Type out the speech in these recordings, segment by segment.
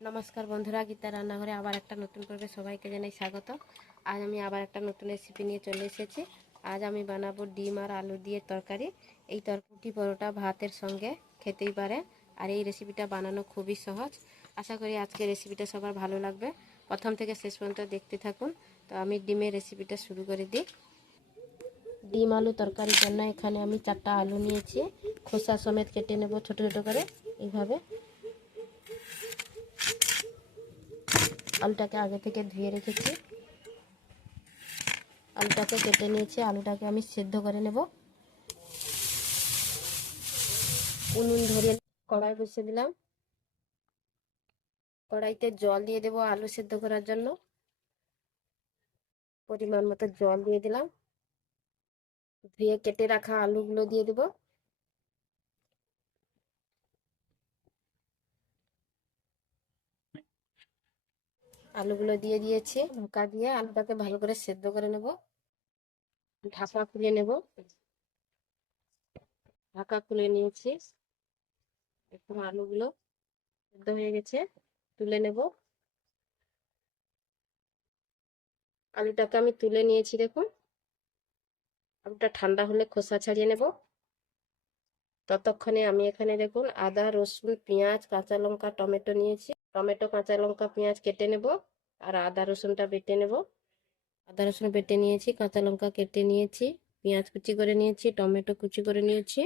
নমস্কার বন্ধুরা, গীতা রান্নাঘরে আবার একটা নতুন পর্বে সবাইকে জানাই স্বাগত। আজ আমি আবার একটা নতুন রেসিপি নিয়ে চলে এসেছি। আজ আমি বানাবো ডিম আর আলু দিয়ে তরকারি। এই তরকারি পরোটা ভাতের সঙ্গে খেতেই পারে, আর এই রেসিপিটা বানানো খুবই সহজ। আশা করি আজকে রেসিপিটা সবার ভালো লাগবে। প্রথম থেকে শেষ পর্যন্ত দেখতে থাকুন। তো আমি ডিমের রেসিপিটা শুরু করে দিই। ডিম আলু তরকারির জন্য এখানে আমি 4টা আলু নিয়েছি, খোসা সমেত কেটে নেব ছোটো ছোটো করে। এইভাবে আলুটাকে আগে থেকে ধুয়ে রেখেছি, আলুটাকে কেটে নিয়েছি। আলুটাকে আমি সেদ্ধ করে নেব। উনুন ধরে কড়াই বসিয়ে দিলাম। কড়াইতে জল দিয়ে দেবো আলু সেদ্ধ করার জন্য। পরিমাণ মতো জল দিয়ে দিলাম। ধুয়ে কেটে রাখা আলুগুলো দিয়ে দেবো। আলুগুলো দিয়ে দিয়েছি। ঢাকা দিয়ে আলুটাকে ভালো করে সেদ্ধ করে নেব। ঢাকা খুলে নেব। ঢাকা খুলে নিয়েছি। একটু আলুগুলো সেদ্ধ হয়ে গেছে, তুলে নেব। আলুটাকে আমি তুলে নিয়েছি, দেখুন। আলুটা ঠান্ডা হলে খোসা ছাড়িয়ে নেব। ততক্ষণে আমি এখানে দেখুন আদা, রসুন, পেঁয়াজ, কাঁচা লঙ্কা, টমেটো নিয়েছি। টমেটো, কাঁচা লঙ্কা, পেঁয়াজ কেটে নেব, আর আদা রসুনটা বেটে নেব। আদা রসুন বেটে নিয়েছি, কাঁচা লঙ্কা কেটে নিয়েছি, পেঁয়াজ কুচি করে নিয়েছি, টমেটো কুচি করে নিয়েছি।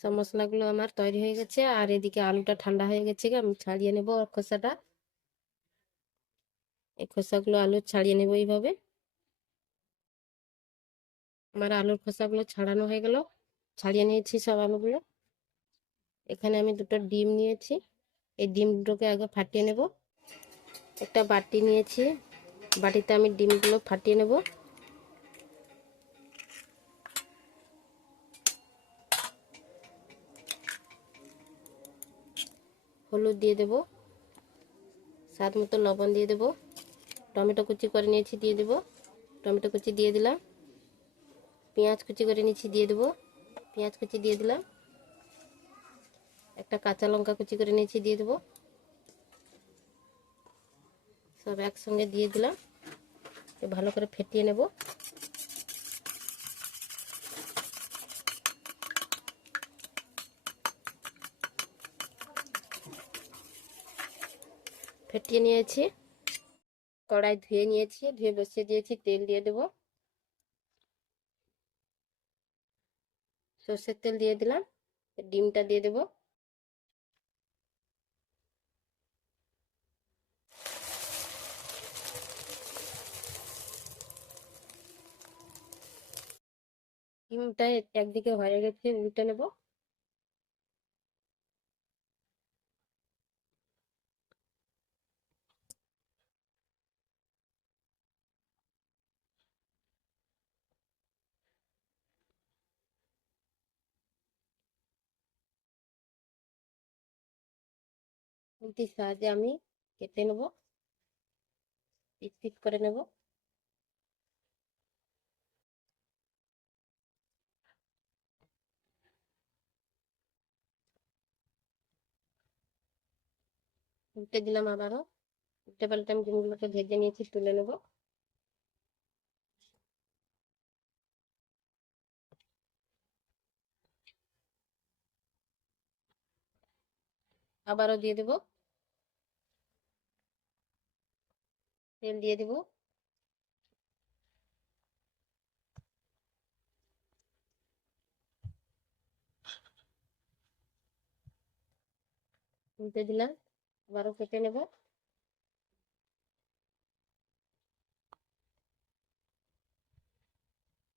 সব মশলাগুলো আমার তৈরি হয়ে গেছে, আর এদিকে আলুটা ঠান্ডা হয়ে গেছে। আমি ছাড়িয়ে নেব খোসাটা। এই খোসাগুলো আলু ছাড়িয়ে নেব এইভাবে। আমার আলুর খোসাগুলো ছাড়ানো হয়ে গেল, ছাড়িয়ে নিয়েছি সব আলুগুলো। এখানে আমি দুটো ডিম নিয়েছি, এই ডিম দুটোকে আগে ফাটিয়ে নেব। একটা বাটি নিয়েছি, বাটিতে আমি ডিমগুলো ফাটিয়ে নেব। হলুদ দিয়ে দেব, স্বাদ মতো লবণ দিয়ে দেব। টমেটো কুচি করে নিয়েছি, দিয়ে দেব। টমেটো কুচি দিয়ে দিলাম। পেঁয়াজ কুচি করে নিয়েছি, দিয়ে দেব। পেঁয়াজ কুচি দিয়ে দিলাম। একটা কাঁচা লঙ্কা কুচি করে নিয়েছি, দিয়ে দেব। সব একসঙ্গে দিয়ে দিলাম। ভালো করে ফেটিয়ে নেব। ফেটিয়ে নিয়েছি। কড়াই ধুয়ে নিয়েছি, ধুয়ে বসিয়ে দিয়েছি। তেল দিয়ে দেব। সর্ষের তেল দিয়ে দিলাম। ডিমটা দিয়ে দেব। ডিমটা একদিকে হয়ে গেছে, উল্টে নেব। খুন্তির সাহায্যে আমি কেটে নেব, পিস পিস করে নেব। উল্টে দিলাম আবারও। উল্টে পাল্টে আমি ডিমগুলোকে ভেজে নিয়েছি, তুলে নেব। আবারও দিয়ে দেব। তেল দিয়ে দেব। উল্টে দিলাম, আবারও কেটে নেব।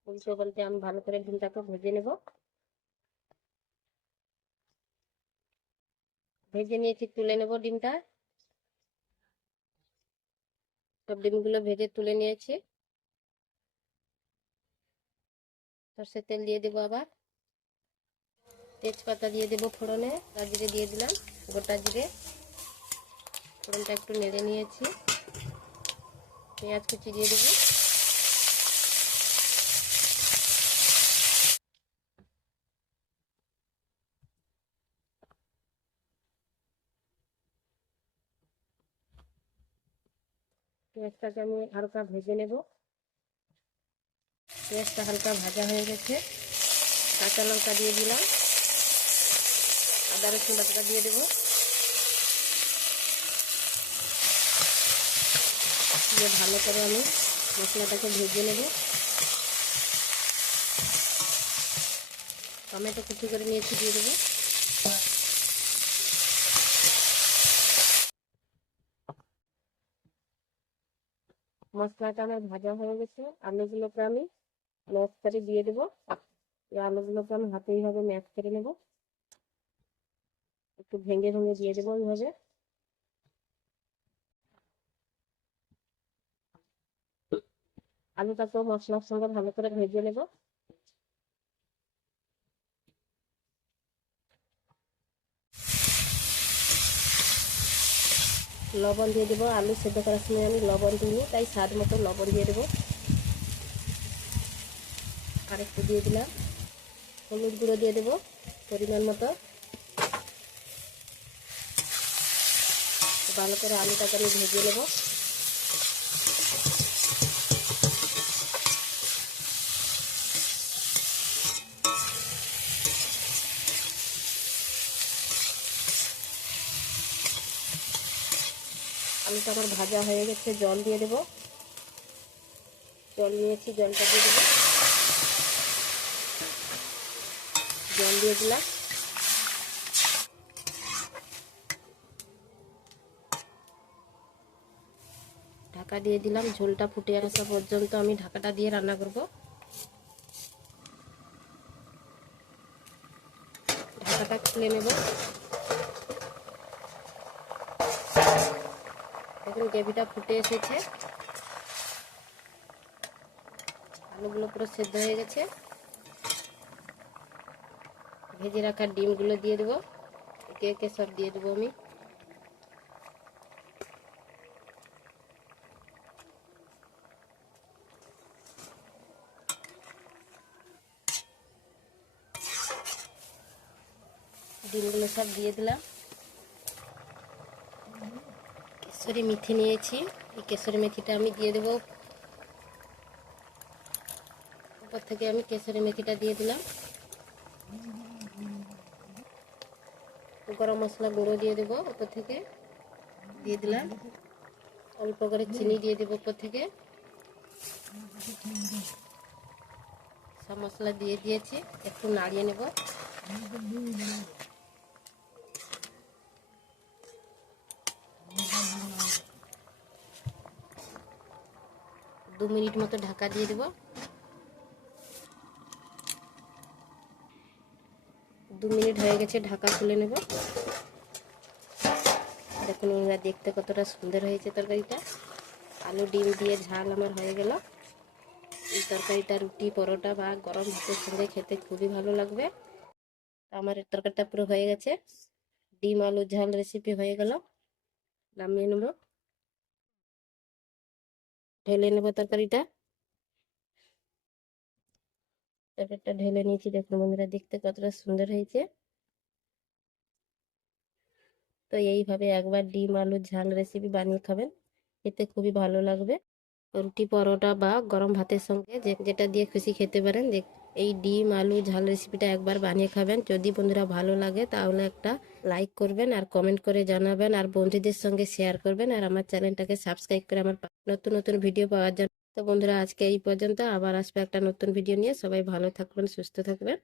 উল্টে পাল্টে আমি ভালো করে ডিমটাকে ভেজে নেব। ভেজে নিয়েছি, তুলে নেব ডিমটা। সব ডিমগুলো ভেজে তুলে নিয়েছি। সর্ষের তেল দিয়ে দেবো আবার। তেজপাতা দিয়ে দেবো ফোড়নে। জিরে দিয়ে দিলাম, গোটা জিরে। ফোড়নটা একটু নেড়ে নিয়েছি। পেঁয়াজ কুচি দিয়ে দেবো। পেঁয়াজটাকে আমি হালকা ভেজে নেব। পেঁয়াজটা হালকা ভাজা হয়ে গেছে, কাঁচা লঙ্কা দিয়ে দিলাম, আদা রসুন বাটাটা দিয়ে দেবো, দিয়ে ভালো করে আমি মশলাটাকে ভেজে নেব। টমেটো কুচি করে নিয়েছি, দিয়ে দেবো। মশলাটা আমার ভাজা হয়ে গেছে, আলুগুলোকে আমি ম্যাশ করে দিয়ে দেবো। এই আলুগুলোকে আমি হাতে এইভাবে ম্যাশ করে নেব, একটু ভেঙে ভেঙে দিয়ে দেবো এইভাবে। আলুটাকেও মশলার সঙ্গে ভালো করে ভেজে নেব। লবণ দিয়ে দেবো, আলু সেদ্ধ করার সময় আমি লবণ দিইনি, তাই স্বাদ মতো লবণ দিয়ে দেবো। আর একটু দিয়ে দিলাম, হলুদ গুঁড়ো দিয়ে দেবো পরিমাণ মতো। ভালো করে আলুটাকে আমি ভেজে নেব। আলুটা আমার ভাজা হয়ে গেছে, জল দিয়ে দেবো। জল নিয়েছি, জলটা দিয়ে দেবো। জল দিয়ে দিলাম। ঢাকা দিয়ে দিলাম, ঝোলটা ফুটে আসা পর্যন্ত আমি ঢাকাটা দিয়ে রান্না করব। ঢাকাটা খুলে নেব। দেখুন গ্রেভিটা ফুটে এসেছে, আলুগুলো পুরো সেদ্ধ হয়ে গেছে। ভেজে রাখা ডিমগুলো দিয়ে দেবো, একে একে সব দিয়ে দেবো আমি। ডিমগুলো সব দিয়ে দিলাম। কেশরি মেথি নিয়েছি, এই কেশরি মেথিটা আমি দিয়ে দেবো। উপর থেকে আমি কেশরি মেথিটা দিয়ে দিলাম। গরম মশলা গুঁড়ো দিয়ে দেবো উপর থেকে, দিয়ে দিলাম। অল্প করে চিনি দিয়ে দেবো উপর থেকে। সব মশলা দিয়ে দিয়েছি, একটু নাড়িয়ে নেব। 2 মিনিট মতো ঢাকা দিয়ে দেবো। 2 মিনিট হয়ে গেছে, ঢাকা খুলে নেব। দেখুন বন্ধুরা, দেখতে কতটা সুন্দর হয়েছে তরকারিটা। আলু ডিম দিয়ে ঝাল আমার হয়ে গেল। এই তরকারিটা রুটি, পরোটা বা গরম ভাতের সঙ্গে খেতে খুবই ভালো লাগবে। আমার তরকারিটা পুরো হয়ে গেছে, ডিম আলু ঝাল রেসিপি হয়ে গেল। নামিয়ে নেব, ঢেলে নেব তরকারিটা। তরকারিটা ঢেলে নিয়েছি, দেখুন বন্ধুরা দেখতে কতটা সুন্দর হয়েছে। তো এইভাবে একবার ডিম আলু ঝাল রেসিপি বানিয়ে খাবেন, খেতে খুবই ভালো লাগবে। রুটি, পরোটা বা গরম ভাতের সঙ্গে যেটা দিয়ে খুশি খেতে পারেন। এই ডিম আলু ঝাল রেসিপিটা একবার বানিয়ে খাবেন। যদি বন্ধুরা ভালো লাগে তাহলে একটা লাইক করবেন আর কমেন্ট করে জানাবেন, আর বন্ধুদের সঙ্গে শেয়ার করবেন, আর আমার চ্যানেলটাকে সাবস্ক্রাইব করে আমার নতুন নতুন ভিডিও পাওয়ার জন্য। তো বন্ধুরা আজকে এই পর্যন্ত, আবার আসবে একটা নতুন ভিডিও নিয়ে। সবাই ভালো থাকবেন, সুস্থ থাকবেন।